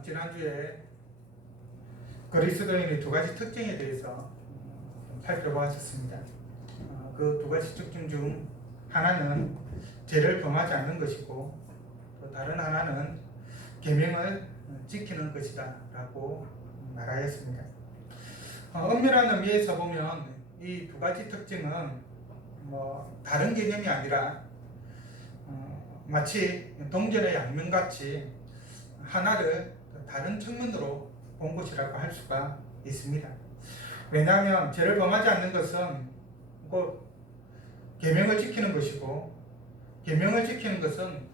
지난주에 그리스도인의 두 가지 특징에 대해서 살펴보았습니다. 그 두 가지 특징 중 하나는 죄를 범하지 않는 것이고, 또 다른 하나는 계명을 지키는 것이다 라고 말하였습니다. 엄밀한 의미에서 보면 이 두 가지 특징은 다른 개념이 아니라 마치 동전의 양면같이 하나를 다른 측면으로 본 것이라고 할 수가 있습니다. 왜냐하면 죄를 범하지 않는 것은 곧 계명을 지키는 것이고, 계명을 지키는 것은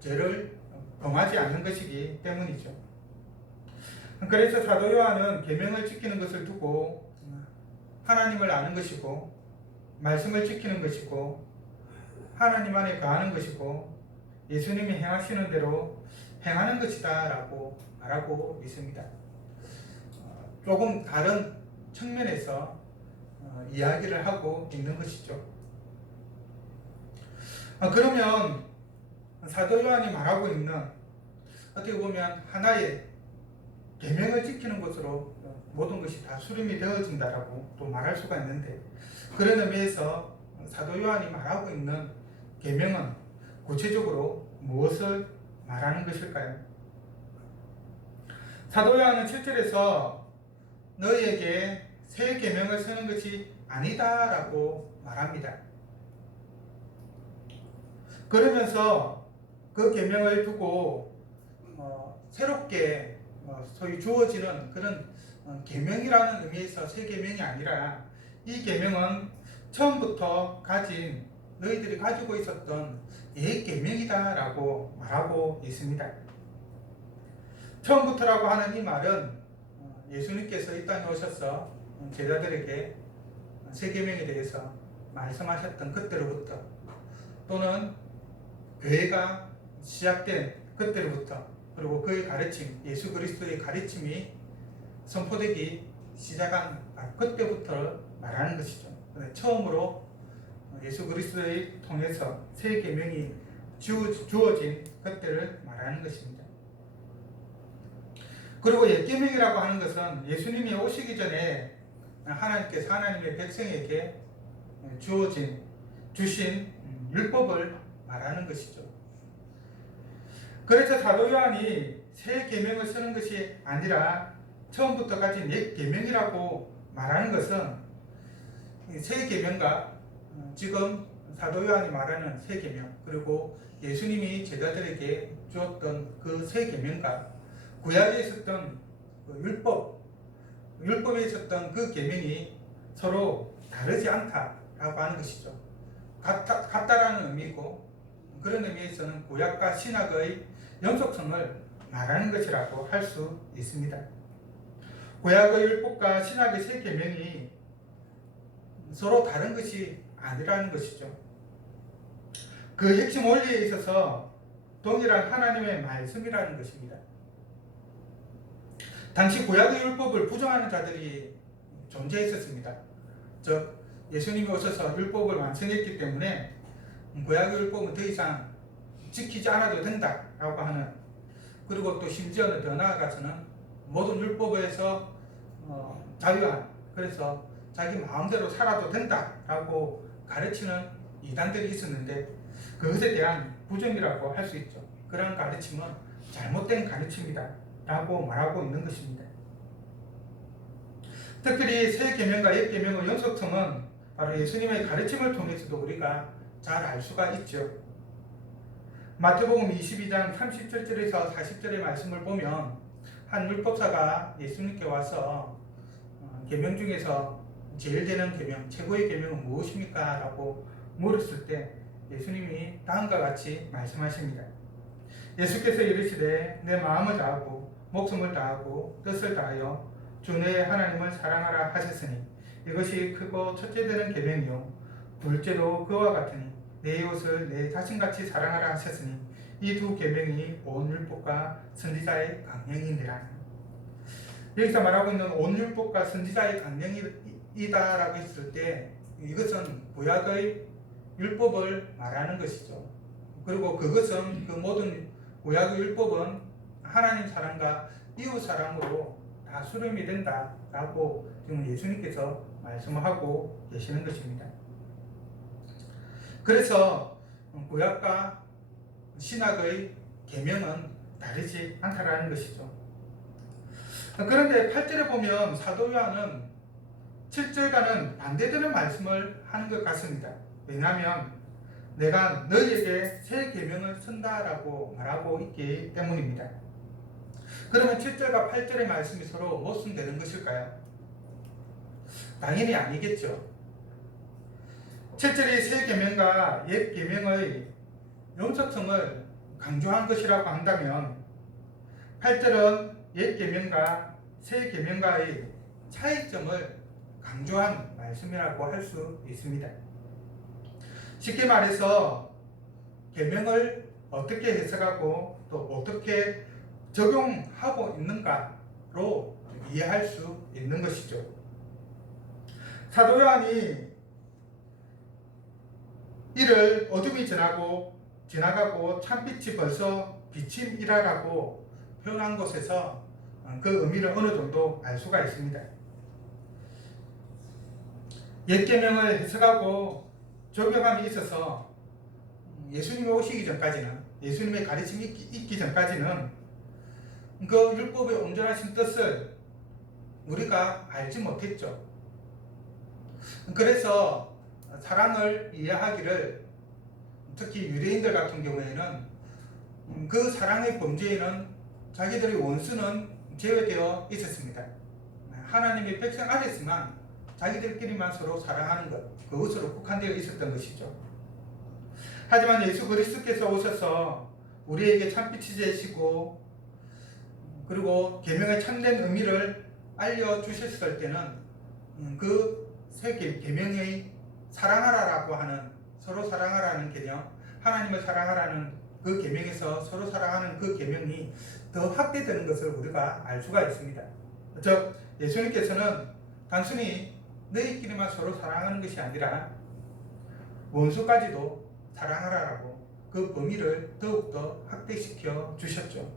죄를 범하지 않는 것이기 때문이죠. 그래서 사도 요한은 계명을 지키는 것을 두고 하나님을 아는 것이고, 말씀을 지키는 것이고, 하나님 안에 거하는 것이고, 예수님이 행하시는 대로 행하는 것이다 라고 말하고 있습니다. 조금 다른 측면에서 이야기를 하고 있는 것이죠. 그러면 사도 요한이 말하고 있는, 어떻게 보면 하나의 계명을 지키는 것으로 모든 것이 다 수렴이 되어진다라고 또 말할 수가 있는데, 그런 의미에서 사도 요한이 말하고 있는 계명은 구체적으로 무엇을 말하는 것일까요? 사도 요한은 7절에서 너희에게 새 계명을 쓰는 것이 아니다 라고 말합니다. 그러면서 그 계명을 두고 새롭게 소위 주어지는 그런 계명이라는 의미에서 새 계명이 아니라, 이 계명은 처음부터 가진, 너희들이 가지고 있었던 옛 계명이다 라고 말하고 있습니다. 처음부터라고 하는 이 말은 예수님께서 이 땅에 오셔서 제자들에게 새 계명에 대해서 말씀하셨던 그때로부터, 또는 교회가 시작된 그때로부터, 그리고 그의 가르침, 예수 그리스도의 가르침이 선포되기 시작한 그때부터 말하는 것이죠. 처음으로 예수 그리스도를 통해서 새 계명이 주어진 그때를 말하는 것입니다. 그리고 옛 계명이라고 하는 것은 예수님이 오시기 전에 하나님께서 하나님의 백성에게 주신 율법을 말하는 것이죠. 그래서 사도 요한이 새 계명을 쓰는 것이 아니라 처음부터 가진 옛 계명이라고 말하는 것은, 새 계명과 지금 사도 요한이 말하는 새 계명, 그리고 예수님이 제자들에게 주었던 그 새 계명과 구약에 있었던 그 율법에 있었던 그 계명이 서로 다르지 않다라고 하는 것이죠. 같다라는 의미고, 그런 의미에서는 구약과 신약의 연속성을 말하는 것이라고 할 수 있습니다. 구약의 율법과 신약의 새 계명이 서로 다른 것이 아니라는 것이죠. 그 핵심 원리에 있어서 동일한 하나님의 말씀이라는 것입니다. 당시 구약의 율법을 부정하는 자들이 존재했었습니다. 즉, 예수님이 오셔서 율법을 완성했기 때문에 구약의 율법은 더 이상 지키지 않아도 된다라고 하는, 그리고 또 심지어는 더 나아가서는 모든 율법에서 자유한, 그래서 자기 마음대로 살아도 된다라고 가르치는 이단들이 있었는데, 그것에 대한 부정이라고 할 수 있죠. 그러한 가르침은 잘못된 가르침이다 라고 말하고 있는 것입니다. 특별히 새 계명과 옛 계명의 연속성은 바로 예수님의 가르침을 통해서도 우리가 잘 알 수가 있죠. 마태복음 22장 37절에서 40절의 말씀을 보면, 한 율법사가 예수님께 와서 계명 중에서 제일 되는 계명, 최고의 계명은 무엇입니까? 라고 물었을 때 예수님이 다음과 같이 말씀하십니다. 예수께서 이르시되 내 마음을 다하고 목숨을 다하고 뜻을 다하여 주 너의 하나님을 사랑하라 하셨으니 이것이 크고 첫째 되는 계명이요 둘째도 그와 같으니 내 이웃을 내 자신같이 사랑하라 하셨으니 이 두 계명이 온 율법과 선지자의 강령이니라. 여기서 말하고 있는 온 율법과 선지자의 강령이다라고 했을 때, 이것은 구약의 율법을 말하는 것이죠. 그리고 그것은 그 모든 구약의 율법은 하나님 사랑과 이웃 사랑으로 다 수렴이 된다라고 지금 예수님께서 말씀하고 계시는 것입니다. 그래서 구약과 신약의 계명은 다르지 않다라는 것이죠. 그런데 8절에 보면 사도 요한은 7절과는 반대되는 말씀을 하는 것 같습니다. 왜냐하면 내가 너희에게 새 계명을 쓴다라고 말하고 있기 때문입니다. 그러면 7절과 8절의 말씀이 서로 모순되는 것일까요? 당연히 아니겠죠. 7절이 새 계명과 옛 계명의 영속성을 강조한 것이라고 한다면 8절은 옛 계명과 새 계명과의 차이점을 강조한 말씀이라고 할 수 있습니다. 쉽게 말해서 계명을 어떻게 해석하고 또 어떻게 적용하고 있는가로 이해할 수 있는 것이죠. 사도 요한이 이를 어둠이 지나가고 참빛이 벌써 비침이라라고 표현한 곳에서 그 의미를 어느 정도 알 수가 있습니다. 옛 계명을 해석하고 적용함이 있어서 예수님이 오시기 전까지는, 예수님의 가르침이 있기 전까지는 그 율법의 온전하신 뜻을 우리가 알지 못했죠. 그래서 사랑을 이해하기를, 특히 유대인들 같은 경우에는 그 사랑의 범죄에는 자기들의 원수는 제외되어 있었습니다. 하나님의 백성 안에서만 자기들끼리만 서로 사랑하는 것, 그것으로 국한되어 있었던 것이죠. 하지만 예수 그리스도께서 오셔서 우리에게 참빛이 되시고 그리고 계명의 참된 의미를 알려주셨을 때는 그 새 계명의 사랑하라라고 하는, 서로 사랑하라는 개념, 하나님을 사랑하라는 그 계명에서 서로 사랑하는 그 계명이 더 확대되는 것을 우리가 알 수가 있습니다. 즉 예수님께서는 단순히 너희끼리만 서로 사랑하는 것이 아니라 원수까지도 사랑하라라고 그 범위를 더욱더 확대시켜 주셨죠.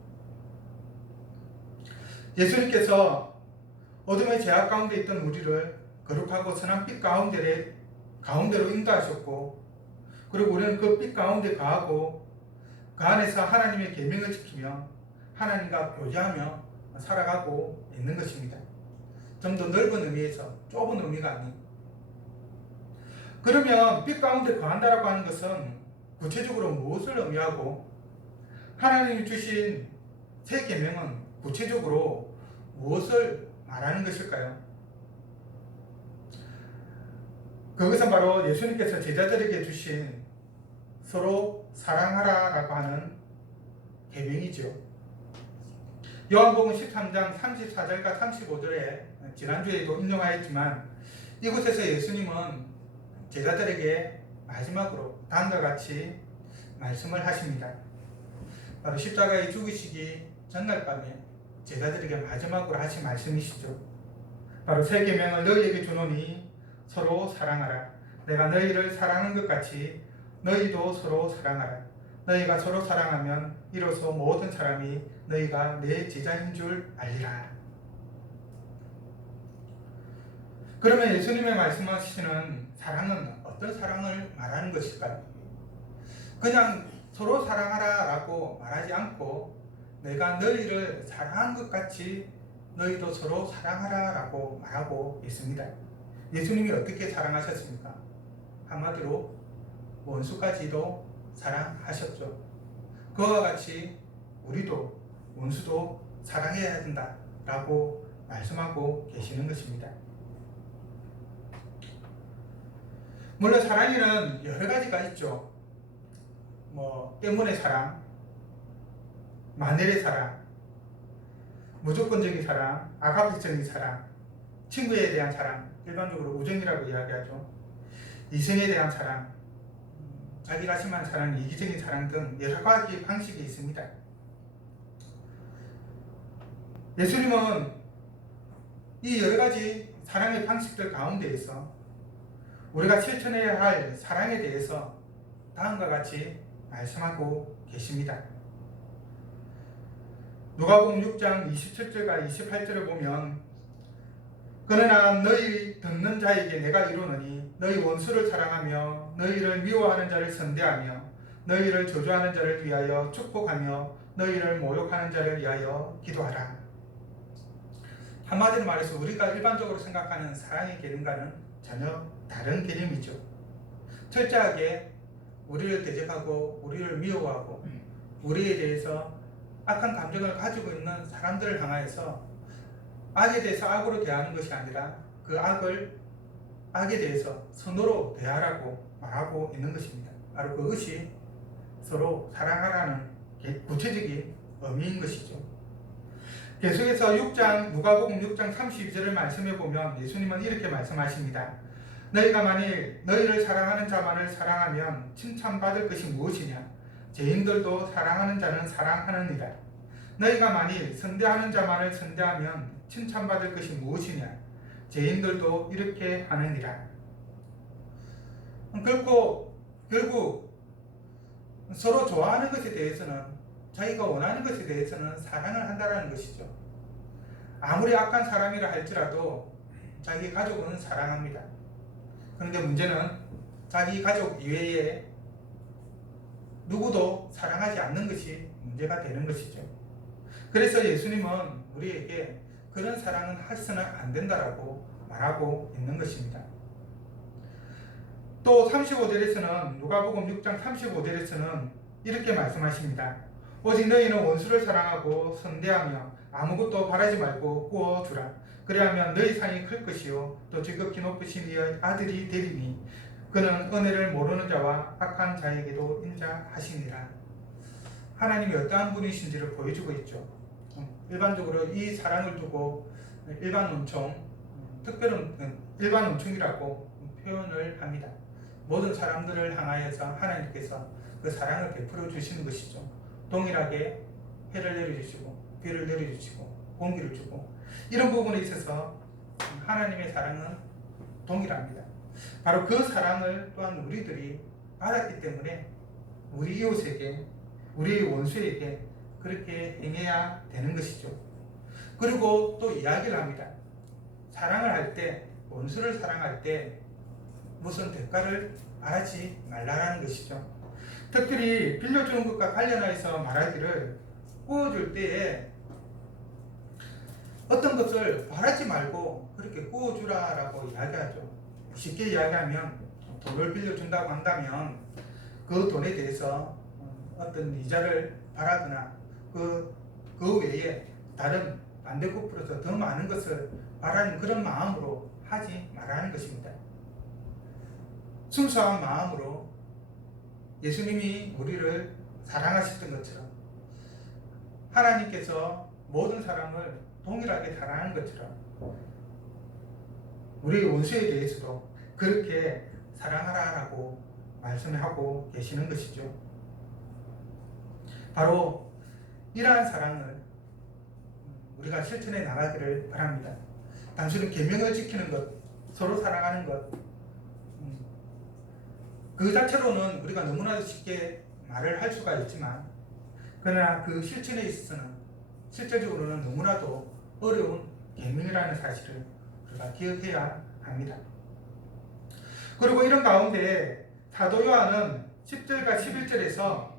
예수님께서 어둠의 제약 가운데 있던 우리를 거룩하고 선한 빛 가운데로 인도하셨고, 그리고 우리는 그 빛 가운데 거하고 그 안에서 하나님의 계명을 지키며 하나님과 교제하며 살아가고 있는 것입니다. 좀 더 넓은 의미에서, 좁은 의미가 아닌. 그러면 빛 가운데 거한다라고 하는 것은 구체적으로 무엇을 의미하고, 하나님이 주신 새 계명은 구체적으로 무엇을 말하는 것일까요? 그것은 바로 예수님께서 제자들에게 주신 서로 사랑하라라고 하는 계명이죠. 요한복음 13장 34절과 35절에 지난주에도 인용하였지만, 이곳에서 예수님은 제자들에게 마지막으로 다음과 같이 말씀을 하십니다. 바로 십자가에 죽으시기 전날 밤에 제자들에게 마지막으로 하신 말씀이시죠. 바로 새 계명을 너희에게 주노니 서로 사랑하라. 내가 너희를 사랑한 것 같이 너희도 서로 사랑하라. 너희가 서로 사랑하면 이로써 모든 사람이 너희가 내 제자인 줄 알리라. 그러면 예수님의 말씀하시는 사랑은 어떤 사랑을 말하는 것일까요? 그냥 서로 사랑하라 라고 말하지 않고, 내가 너희를 사랑한 것 같이 너희도 서로 사랑하라 라고 말하고 있습니다. 예수님이 어떻게 사랑하셨습니까? 한마디로 원수까지도 사랑하셨죠. 그와 같이 우리도 원수도 사랑해야 된다라고 말씀하고 계시는 것입니다. 물론 사랑에는 여러 가지가 있죠. 때문의 사랑, 만엘의 사랑, 무조건적인 사랑, 아가페적인 사랑, 친구에 대한 사랑, 일반적으로 우정이라고 이야기하죠. 이성에 대한 사랑, 자기 자신만 사랑, 이기적인 사랑 등 여러 가지 방식이 있습니다. 예수님은 이 여러 가지 사랑의 방식들 가운데에서 우리가 실천해야 할 사랑에 대해서 다음과 같이 말씀하고 계십니다. 누가복음 6장 27절과 28절을 보면 그러나 너희 듣는 자에게 내가 이루노니 너희 원수를 사랑하며 너희를 미워하는 자를 선대하며 너희를 저주하는 자를 위하여 축복하며 너희를 모욕하는 자를 위하여 기도하라. 한마디로 말해서 우리가 일반적으로 생각하는 사랑의 개념과는 전혀 다른 개념이죠. 철저하게 우리를 대적하고 우리를 미워하고 우리에 대해서 악한 감정을 가지고 있는 사람들을 향하여서 악에 대해서 악으로 대하는 것이 아니라 그 악에 대해서 선으로 대하라고 말하고 있는 것입니다. 바로 그것이 서로 사랑하라는 구체적인 의미인 것이죠. 계속해서 누가복음 6장 32절을 말씀해 보면 예수님은 이렇게 말씀하십니다. 너희가 만일 너희를 사랑하는 자만을 사랑하면 칭찬받을 것이 무엇이냐? 죄인들도 사랑하는 자는 사랑하느니라. 너희가 만일 선대하는 자만을 선대하면 칭찬받을 것이 무엇이냐? 죄인들도 이렇게 하느니라. 결국 서로 좋아하는 것에 대해서는, 자기가 원하는 것에 대해서는 사랑을 한다는 것이죠. 아무리 악한 사람이라 할지라도 자기 가족은 사랑합니다. 그런데 문제는 자기 가족 이외에 누구도 사랑하지 않는 것이 문제가 되는 것이죠. 그래서 예수님은 우리에게 그런 사랑은 해서는 안 된다라고 말하고 있는 것입니다. 또 35절에서는 누가복음 6장 35절에서는 이렇게 말씀하십니다. 오직 너희는 원수를 사랑하고 선대하며 아무것도 바라지 말고 구워주라. 그리하면 너희 상이 클 것이요 또 지극히 높으신 이의 아들이 되리니 그는 은혜를 모르는 자와 악한 자에게도 인자하시니라. 하나님이 어떠한 분이신지를 보여주고 있죠. 일반적으로 이 사랑을 두고 일반 논총, 특별한 일반 논총이라고 표현을 합니다. 모든 사람들을 향하여서 하나님께서 그 사랑을 베풀어 주시는 것이죠. 동일하게 해를 내려주시고 비를 내려주시고 공기를 주고 이런 부분에 있어서 하나님의 사랑은 동일합니다. 바로 그 사랑을 또한 우리들이 받았기 때문에 우리 이웃에게, 우리 원수에게 그렇게 행해야 되는 것이죠. 그리고 또 이야기를 합니다. 사랑을 할 때, 원수를 사랑할 때 무슨 대가를 바라지 말라라는 것이죠. 특별히 빌려주는 것과 관련해서 말하기를 구워줄 때에 어떤 것을 바라지 말고 그렇게 구워주라라고 이야기하죠. 쉽게 이야기하면 돈을 빌려준다고 한다면 그 돈에 대해서 어떤 이자를 바라거나 그 외에 다른 반대급부로서 더 많은 것을 바라는 그런 마음으로 하지 말라는 것입니다. 순수한 마음으로 예수님이 우리를 사랑하셨던 것처럼 하나님께서 모든 사람을 동일하게 사랑하는 것처럼 우리 원수에 대해서도 그렇게 사랑하라라고 말씀하고 계시는 것이죠. 바로 이러한 사랑을 우리가 실천해 나가기를 바랍니다. 단순히 계명을 지키는 것, 서로 사랑하는 것, 그 자체로는 우리가 너무나도 쉽게 말을 할 수가 있지만 그러나 그 실천에 있어서는 실제적으로는 너무나도 어려운 계명이라는 사실을 우리가 기억해야 합니다. 그리고 이런 가운데 사도 요한은 10절과 11절에서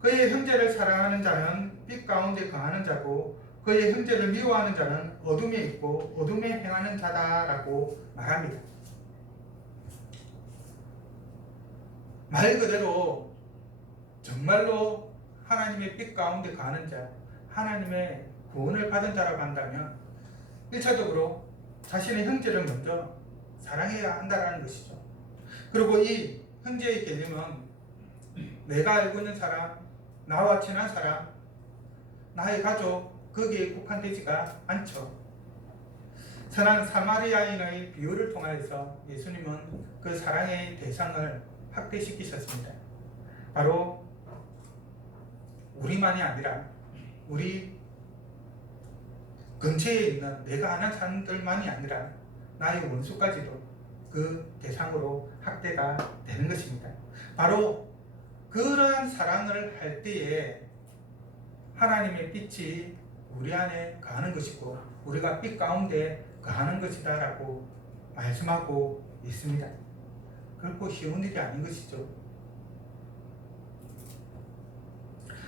그의 형제를 사랑하는 자는 빛 가운데 거하는 자고 그의 형제를 미워하는 자는 어둠에 있고 어둠에 행하는 자다라고 말합니다. 말 그대로 정말로 하나님의 빛 가운데 거하는 자, 하나님의 구원을 받은 자라고 한다면 1차적으로 자신의 형제를 먼저 사랑해야 한다는 것이죠. 그리고 이 형제의 개념은 내가 알고 있는 사람, 나와 친한 사람, 나의 가족, 거기에 국한되지가 않죠. 선한 사마리아인의 비유를 통하여서 예수님은 그 사랑의 대상을 확대시키셨습니다. 바로 우리만이 아니라 우리 근처에 있는 내가 아는 사람들만이 아니라 나의 원수까지도 그 대상으로 확대가 되는 것입니다. 바로 그러한 사랑을 할 때에 하나님의 빛이 우리 안에 거하는 것이고 우리가 빛 가운데 거하는 것이다 라고 말씀하고 있습니다. 결코 쉬운 일이 아닌 것이죠.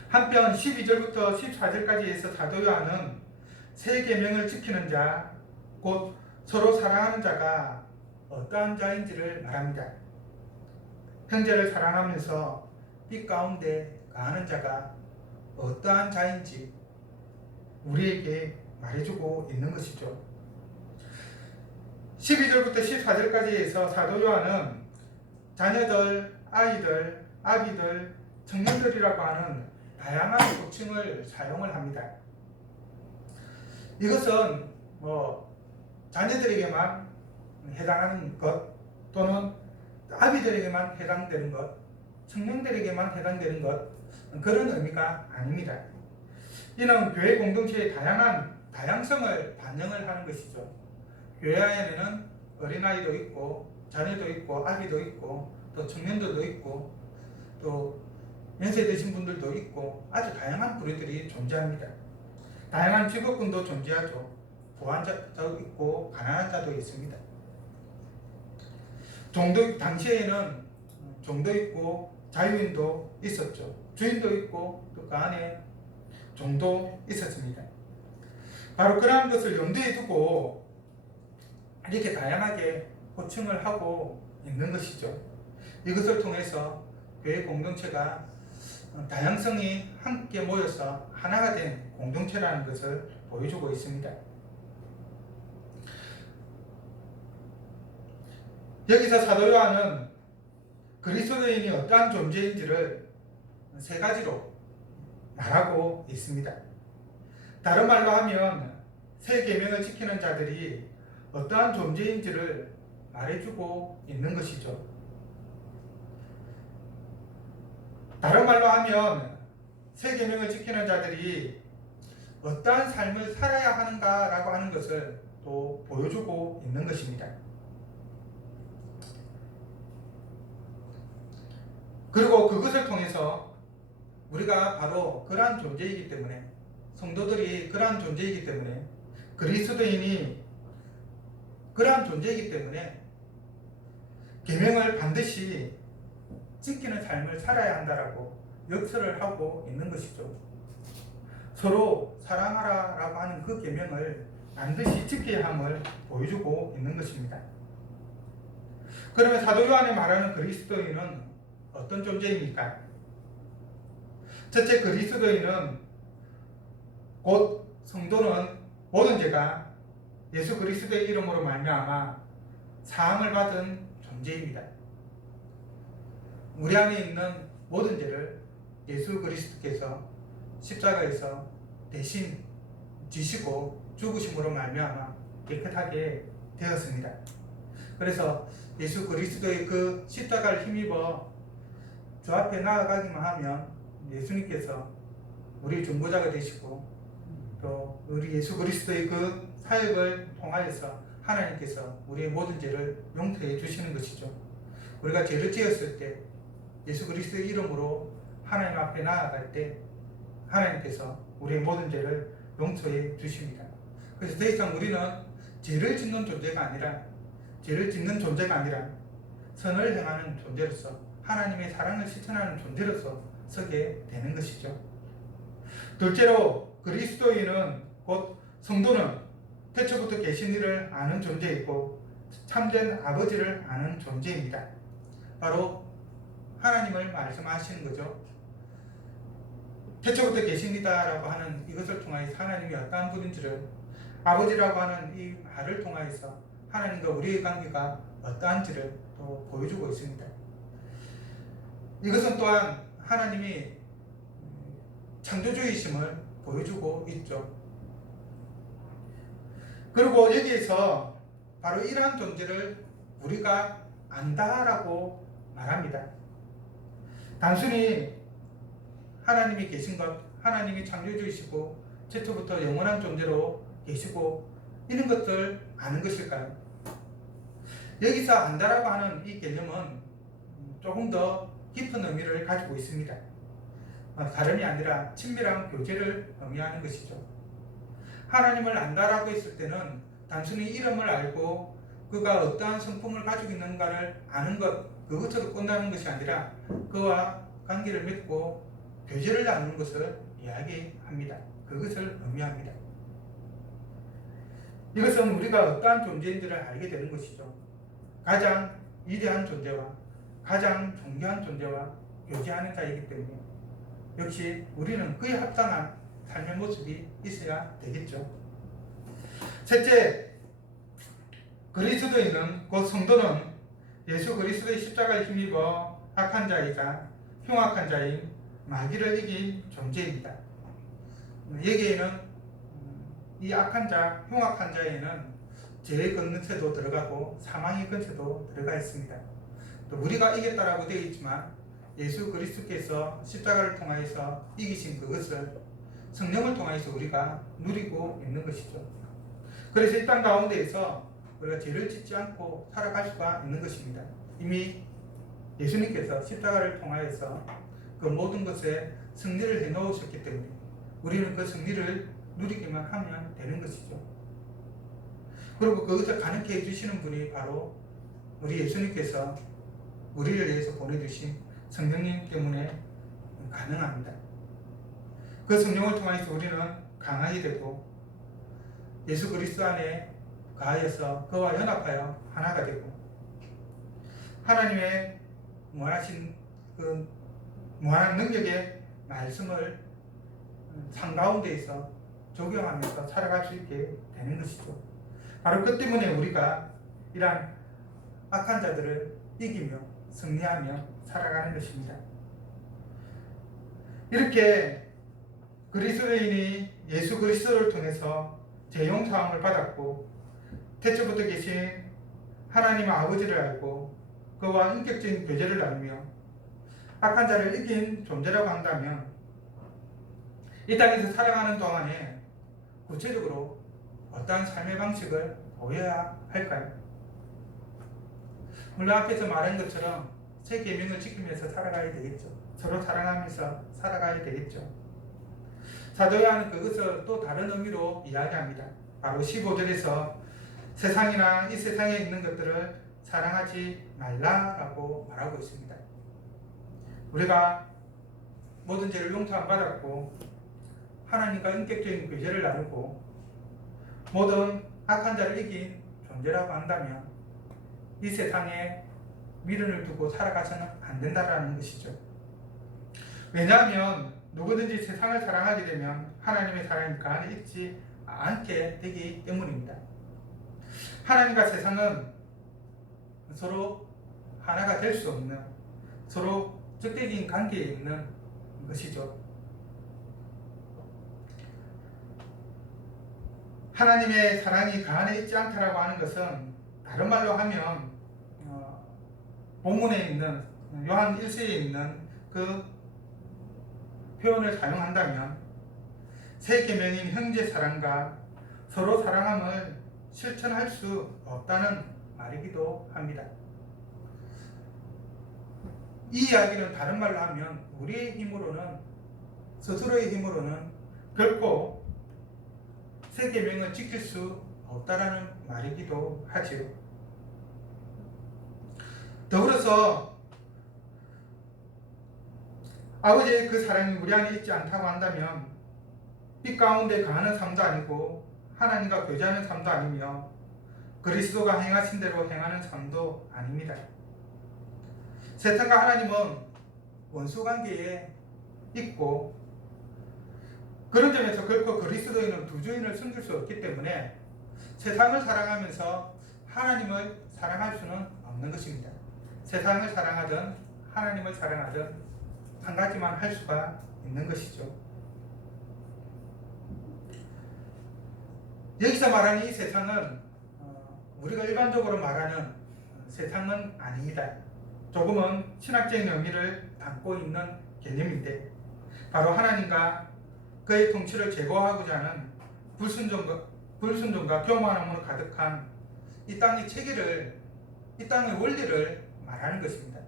한편 12절부터 14절까지 해서 사도 요한은 새 계명을 지키는 자, 곧 서로 사랑하는 자가 어떠한 자인지를 말합니다. 형제를 사랑하면서 빛 가운데 거하는 자가 어떠한 자인지 우리에게 말해주고 있는 것이죠. 12절부터 14절까지 해서 사도 요한은 자녀들, 아이들, 아기들, 청년들이라고 하는 다양한 호칭을 사용을 합니다. 이것은 자녀들에게만 해당하는 것 또는 아비들에게만 해당되는 것, 청년들에게만 해당되는 것, 그런 의미가 아닙니다. 이는 교회 공동체의 다양성을 반영을 하는 것이죠. 교회 안에는 어린아이도 있고 자녀도 있고 아기도 있고 또 청년들도 있고 또 연세 드신 분들도 있고 아주 다양한 부류들이 존재합니다. 다양한 직업군도 존재하죠. 부한 자도 있고 가난한 자도 있습니다. 당시에는 종도 있고 자유인도 있었죠. 주인도 있고 또 그 안에 종도 있었습니다. 바로 그러한 것을 염두에 두고 이렇게 다양하게 호칭을 하고 있는 것이죠. 이것을 통해서 교회 공동체가 다양성이 함께 모여서 하나가 된 공동체라는 것을 보여주고 있습니다. 여기서 사도 요한은 그리스도인이 어떠한 존재인지를 세 가지로 말하고 있습니다. 다른 말로 하면 새 계명을 지키는 자들이 어떠한 존재인지를 말해주고 있는 것이죠. 다른 말로 하면 새 계명을 지키는 자들이 어떠한 삶을 살아야 하는가라고 하는 것을 또 보여주고 있는 것입니다. 그리고 그것을 통해서 우리가 바로 그러한 존재이기 때문에 성도들이 그러한 존재이기 때문에 그리스도인이 그러한 존재이기 때문에 계명을 반드시 지키는 삶을 살아야 한다라고 역설을 하고 있는 것이죠. 서로 사랑하라라고 하는 그 계명을 반드시 지켜야 함을 보여주고 있는 것입니다. 그러면 사도 요한이 말하는 그리스도인은 어떤 존재입니까? 첫째, 그리스도인은 곧 성도는 모든 죄가 예수 그리스도의 이름으로 말미암아 사함을 받은 존재입니다. 우리 안에 있는 모든 죄를 예수 그리스도께서 십자가에서 대신 지시고 죽으심으로 말미암아 깨끗하게 되었습니다. 그래서 예수 그리스도의 그 십자가를 힘입어 주 앞에 나아가기만 하면 예수님께서 우리 중보자가 되시고 또 우리 예수 그리스도의 그 사역을 통하여서 하나님께서 우리의 모든 죄를 용서해 주시는 것이죠. 우리가 죄를 지었을 때 예수 그리스도의 이름으로 하나님 앞에 나아갈 때 하나님께서 우리의 모든 죄를 용서해 주십니다. 그래서 더 이상 우리는 죄를 짓는 존재가 아니라 선을 행하는 존재로서 하나님의 사랑을 실천하는 존재로서 서게 되는 것이죠. 둘째로 그리스도인은 곧 성도는 태초부터 계신 이를 아는 존재이고 참된 아버지를 아는 존재입니다. 바로 하나님을 말씀하시는 거죠. 태초부터 계신 이다라고 하는 이것을 통하여서 하나님이 어떠한 분인지를 아버지라고 하는 이 말을 통하여서 하나님과 우리의 관계가 어떠한지를 또 보여주고 있습니다. 이것은 또한 하나님이 창조주이심을 보여주고 있죠. 그리고 여기에서 바로 이러한 존재를 우리가 안다라고 말합니다. 단순히 하나님이 계신 것, 하나님이 창조주이시고 최초부터 영원한 존재로 계시고 이런 것들 아는 것일까요? 여기서 안다라고 하는 이 개념은 조금 더 깊은 의미를 가지고 있습니다. 다름이 아니라 친밀한 교제를 의미하는 것이죠. 하나님을 안다라고 했을 때는 단순히 이름을 알고 그가 어떠한 성품을 가지고 있는가를 아는 것, 그것으로 끝나는 것이 아니라 그와 관계를 맺고 교제를 나누는 것을 이야기합니다. 그것을 의미합니다. 이것은 우리가 어떠한 존재인지를 알게 되는 것이죠. 가장 위대한 존재와 가장 존귀한 존재와 교제하는 자이기 때문에 역시 우리는 그에 합당한 삶의 모습이 있어야 되겠죠. 셋째, 그리스도인은 곧 성도는 예수 그리스도의 십자가에 힘입어 악한 자이자 흉악한 자인 마귀를 이긴 존재입니다. 여기에는 이 악한 자, 흉악한 자에는 죄의 근세도 들어가고 사망의 근세도 들어가 있습니다. 또 우리가 이겼다라고 되어 있지만 예수 그리스도께서 십자가를 통하여서 이기신 그것을 성령을 통하여서 우리가 누리고 있는 것이죠. 그래서 이 땅 가운데에서 우리가 죄를 짓지 않고 살아갈 수가 있는 것입니다. 이미 예수님께서 십자가를 통하여서 그 모든 것에 승리를 해놓으셨기 때문에 우리는 그 승리를 누리기만 하면 되는 것이죠. 그리고 그것을 가능케 해주시는 분이 바로 우리 예수님께서 우리를 위해서 보내주신 성령님 때문에 가능합니다. 그 성령을 통해서 우리는 강하게 되고 예수 그리스도 안에 가하여서 그와 연합하여 하나가 되고 하나님의 무한하신 그 무한한 능력의 말씀을 삶 가운데에서 적용하면서 살아갈 수 있게 되는 것이죠. 바로 그 때문에 우리가 이러한 악한 자들을 이기며 승리하며 살아가는 것입니다. 이렇게 그리스도인이 예수 그리스도를 통해서 죄용사함을 받았고 태초부터 계신 하나님 아버지를 알고 그와 인격적인 교제를 나누며 악한 자를 이긴 존재라고 한다면 이 땅에서 살아가는 동안에 구체적으로 어떠한 삶의 방식을 보여야 할까요? 물론 앞에서 말한 것처럼 새 계명을 지키면서 살아가야 되겠죠. 서로 사랑하면서 살아가야 되겠죠. 사도 요한은 그것을 또 다른 의미로 이야기합니다. 바로 15절에서 세상이나 이 세상에 있는 것들을 사랑하지 말라라고 말하고 있습니다. 우리가 모든 죄를 용서함 받았고 하나님과 인격적인 교제를 나누고 모든 악한 자를 이긴 존재라고 한다면 이 세상에 미련을 두고 살아가서는 안 된다는 것이죠. 왜냐하면 누구든지 세상을 사랑하게 되면 하나님의 사랑이 그 안에 있지 않게 되기 때문입니다. 하나님과 세상은 서로 하나가 될 수 없는 서로 적대적인 관계에 있는 것이죠. 하나님의 사랑이 그 안에 있지 않다라고 하는 것은 다른 말로 하면 본문에 있는 요한 1세에 있는 그 표현을 사용한다면 새 계명인 형제 사랑과 서로 사랑함을 실천할 수 없다는 말이기도 합니다. 이 이야기는 다른 말로 하면 우리의 힘으로는 스스로의 힘으로는 결코 새 계명을 지킬 수 없다라는 말이기도 하지요. 더불어서 아버지의 그 사랑이 우리 안에 있지 않다고 한다면 빛 가운데 가는 삶도 아니고 하나님과 교제하는 삶도 아니며 그리스도가 행하신 대로 행하는 삶도 아닙니다. 세상과 하나님은 원수관계에 있고 그런 점에서 결코 그리스도인은 두 주인을 섬길 수 없기 때문에 세상을 사랑하면서 하나님을 사랑할 수는 없는 것입니다. 세상을 사랑하든 하나님을 사랑하든 한 가지만 할 수가 있는 것이죠. 여기서 말하는 이 세상은 우리가 일반적으로 말하는 세상은 아닙니다. 조금은 신학적인 의미를 담고 있는 개념인데 바로 하나님과 그의 통치를 제거하고자 하는 불순종과 교만함으로 가득한 이 땅의 체계를, 이 땅의 원리를 말하는 것입니다.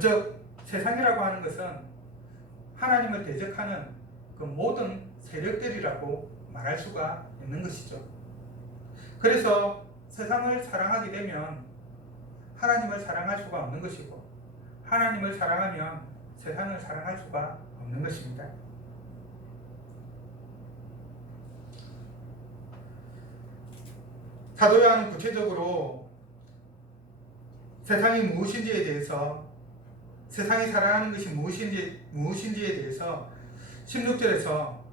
즉 세상이라고 하는 것은 하나님을 대적하는 그 모든 세력들이라고 말할 수가 있는 것이죠. 그래서 세상을 사랑하게 되면 하나님을 사랑할 수가 없는 것이고, 하나님을 사랑하면 세상을 사랑할 수가 없는 것입니다. 사도 요한은 구체적으로 세상이 무엇인지에 대해서, 세상이 사랑하는 것이 무엇인지에 대해서 16절에서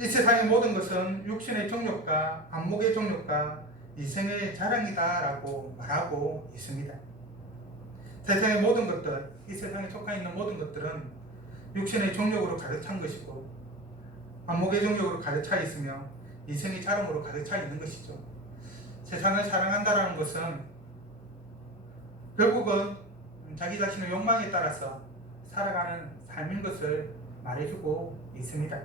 이 세상의 모든 것은 육신의 정욕과 안목의 정욕과 이생의 자랑이다 라고 말하고 있습니다. 세상의 모든 것들, 이 세상에 속해 있는 모든 것들은 육신의 정욕으로 가득 찬 것이고, 안목의 정욕으로 가득 차 있으며 이생의 자랑으로 가득 차 있는 것이죠. 세상을 사랑한다라는 것은 결국은 자기 자신의 욕망에 따라서 살아가는 삶인 것을 말해주고 있습니다.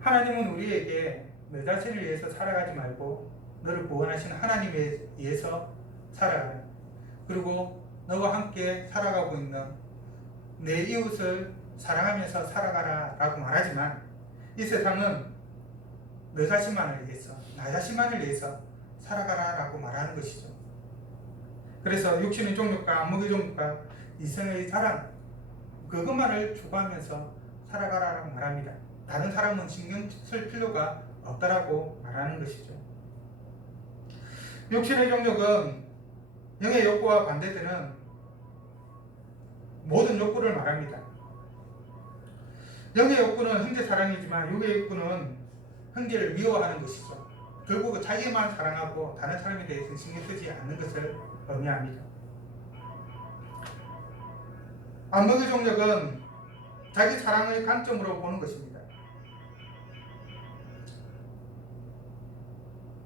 하나님은 우리에게 너 자신을 위해서 살아가지 말고 너를 구원하신 하나님에 의해서 살아가라. 그리고 너와 함께 살아가고 있는 내 이웃을 사랑하면서 살아가라 라고 말하지만, 이 세상은 너 자신만을 위해서, 나 자신만을 위해서 살아가라 라고 말하는 것이죠. 그래서 육신의 정욕과 안목의 정욕과 이성의 자랑, 그것만을 추구하면서 살아가라라고 말합니다. 다른 사람은 신경 쓸 필요가 없다라고 말하는 것이죠. 육신의 정욕은 영의 욕구와 반대되는 모든 욕구를 말합니다. 영의 욕구는 형제 사랑이지만 육의 욕구는 형제를 미워하는 것이죠. 결국 자기만 사랑하고 다른 사람에 대해서 신경 쓰지 않는 것을 의미합니다. 안목의 정욕은 자기 사랑의 관점으로 보는 것입니다.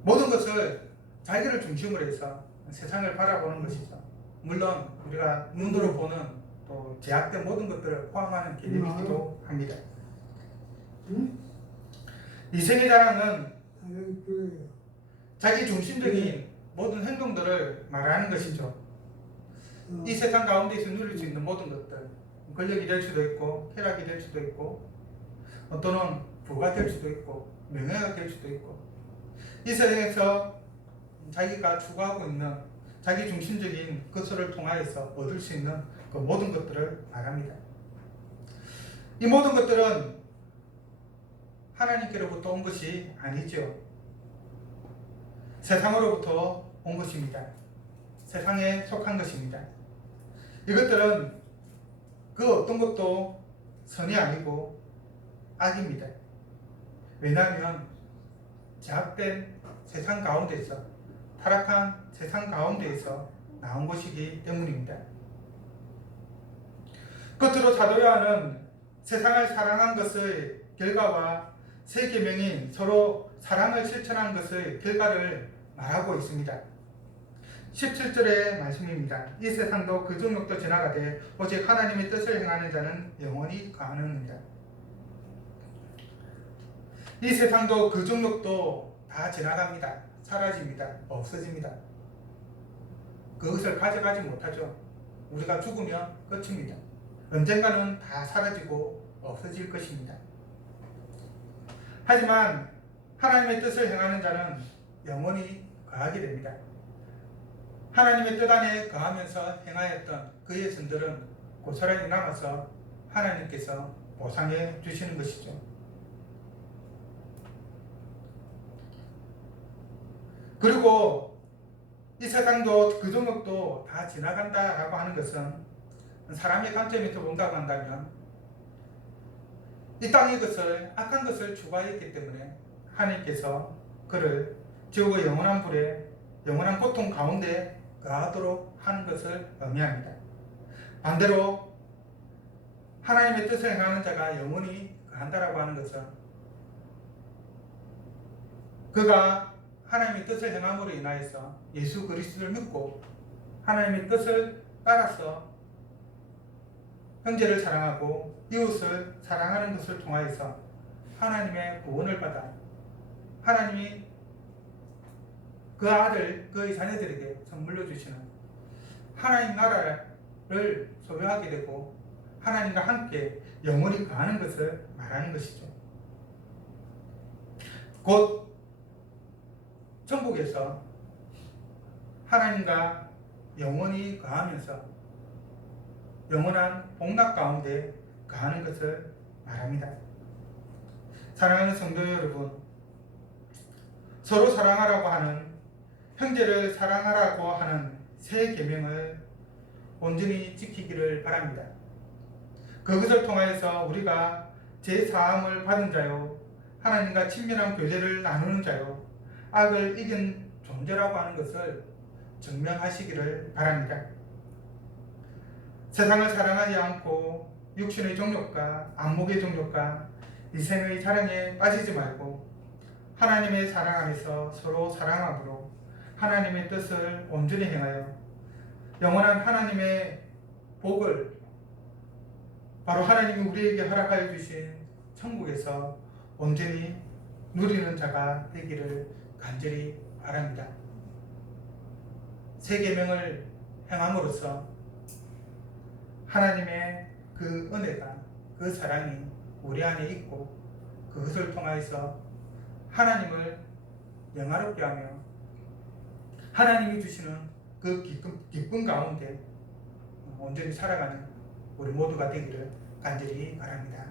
모든 것을 자기를 중심으로 해서 세상을 바라보는 것이죠. 물론 우리가 눈으로 보는 또 제약된 모든 것들을 포함하는 개념이기도 합니다. 이생의 자랑은 자기 중심적인 모든 행동들을 말하는 것이죠. 이 세상 가운데서 누릴 수 있는 모든 것들, 권력이 될 수도 있고 쾌락이 될 수도 있고, 또는 부가 될 수도 있고 명예가 될 수도 있고, 이 세상에서 자기가 추구하고 있는 자기 중심적인 것을 통하여서 얻을 수 있는 그 모든 것들을 말합니다. 이 모든 것들은 하나님께로부터 온 것이 아니죠. 세상으로부터 온 것입니다. 세상에 속한 것입니다. 이것들은 그 어떤 것도 선이 아니고 악입니다. 왜냐하면 제약된 세상 가운데서, 타락한 세상 가운데에서 나온 것이기 때문입니다. 끝으로 사도 요한은 세상을 사랑한 것의 결과와 세 계명인 서로 사랑을 실천한 것의 결과를 말하고 있습니다. 17절의 말씀입니다. 이 세상도 그 정욕도 지나가되 오직 하나님의 뜻을 행하는 자는 영원히 거하느니라. 이 세상도 그 정욕도 다 지나갑니다. 사라집니다. 없어집니다. 그것을 가져가지 못하죠. 우리가 죽으면 끝입니다. 언젠가는 다 사라지고 없어질 것입니다. 하지만 하나님의 뜻을 행하는 자는 영원히 거하게 됩니다. 하나님의 뜻 안에 거하면서 행하였던 그의 선들은 고스란히 남아서 하나님께서 보상해 주시는 것이죠. 그리고 이 세상도 그 정욕도 다 지나간다라고 하는 것은 사람의 관점에서 본다고 한다면 이 땅의 것을, 악한 것을 추구하였기 때문에 하나님께서 그를 지옥의 영원한 불에, 영원한 고통 가운데 거하도록 하는 것을 의미합니다. 반대로 하나님의 뜻을 행하는 자가 영원히 거한다라고 하는 것은 그가 하나님의 뜻을 행함으로 인하여서 예수 그리스도를 믿고 하나님의 뜻을 따라서 형제를 사랑하고 이웃을 사랑하는 것을 통하여서 하나님의 구원을 받아 하나님이 그 아들, 그의 자녀들에게 선물로 주시는 하나님 나라를 소유하게 되고 하나님과 함께 영원히 거하는 것을 말하는 것이죠. 곧 천국에서 하나님과 영원히 거하면서 영원한 복락 가운데 거하는 것을 말합니다. 사랑하는 성도 여러분, 서로 사랑하라고 하는, 형제를 사랑하라고 하는 새 계명을 온전히 지키기를 바랍니다. 그것을 통하여서 우리가 제사함을 받은 자요, 하나님과 친밀한 교제를 나누는 자요, 악을 이긴 존재라고 하는 것을 증명하시기를 바랍니다. 세상을 사랑하지 않고 육신의 정욕과 안목의 정욕과 이생의 사랑에 빠지지 말고 하나님의 사랑 안에서 서로 사랑함으로 하나님의 뜻을 온전히 행하여 영원한 하나님의 복을, 바로 하나님이 우리에게 허락하여 주신 천국에서 온전히 누리는 자가 되기를 간절히 바랍니다. 새 계명을 행함으로써 하나님의 그 은혜가, 그 사랑이 우리 안에 있고 그것을 통하여서 하나님을 영화롭게 하며 하나님이 주시는 그 기쁨 가운데 온전히 살아가는 우리 모두가 되기를 간절히 바랍니다.